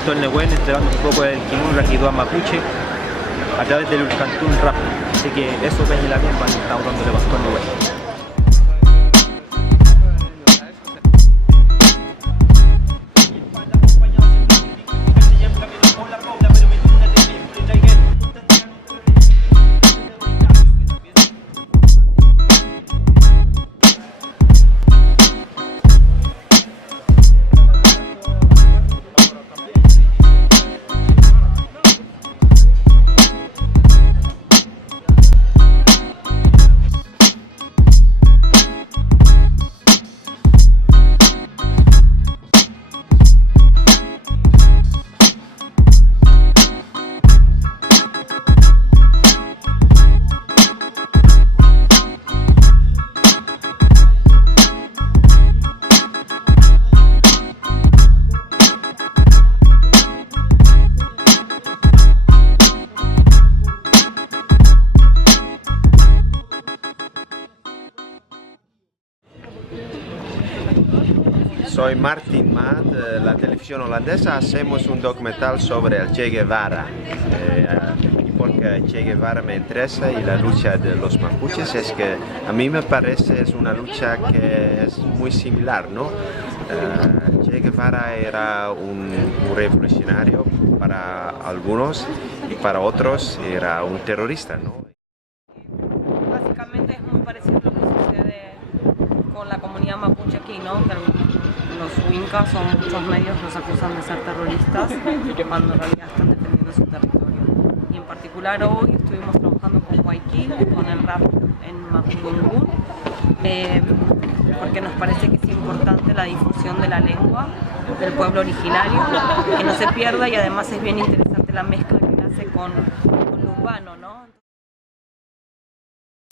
Puerto del Nehuen, entregando un poco el Kimun Rakidoa mapuche a través del Cantún Rap. Así que eso ven la bien cuando estamos dándole bastón al Nehuen. Soy Martin Maat, de la televisión holandesa. Hacemos un documental sobre el Che Guevara. Porque Che Guevara me interesa y la lucha de los mapuches es que a mí me parece es una lucha que es muy similar, ¿no? Che Guevara era un revolucionario para algunos y para otros era un terrorista, ¿no? Básicamente es muy parecido a lo que sucede con la comunidad mapuche aquí, ¿no? Que los huincas o muchos medios los acusan de ser terroristas cuando en realidad están defendiendo su territorio. Y en particular hoy estuvimos trabajando con Guayaquil, con el rap en Mapudungun, porque nos parece que es importante la difusión de la lengua del pueblo originario, que no se pierda, y además es bien interesante la mezcla que hace con lo urbano, ¿no?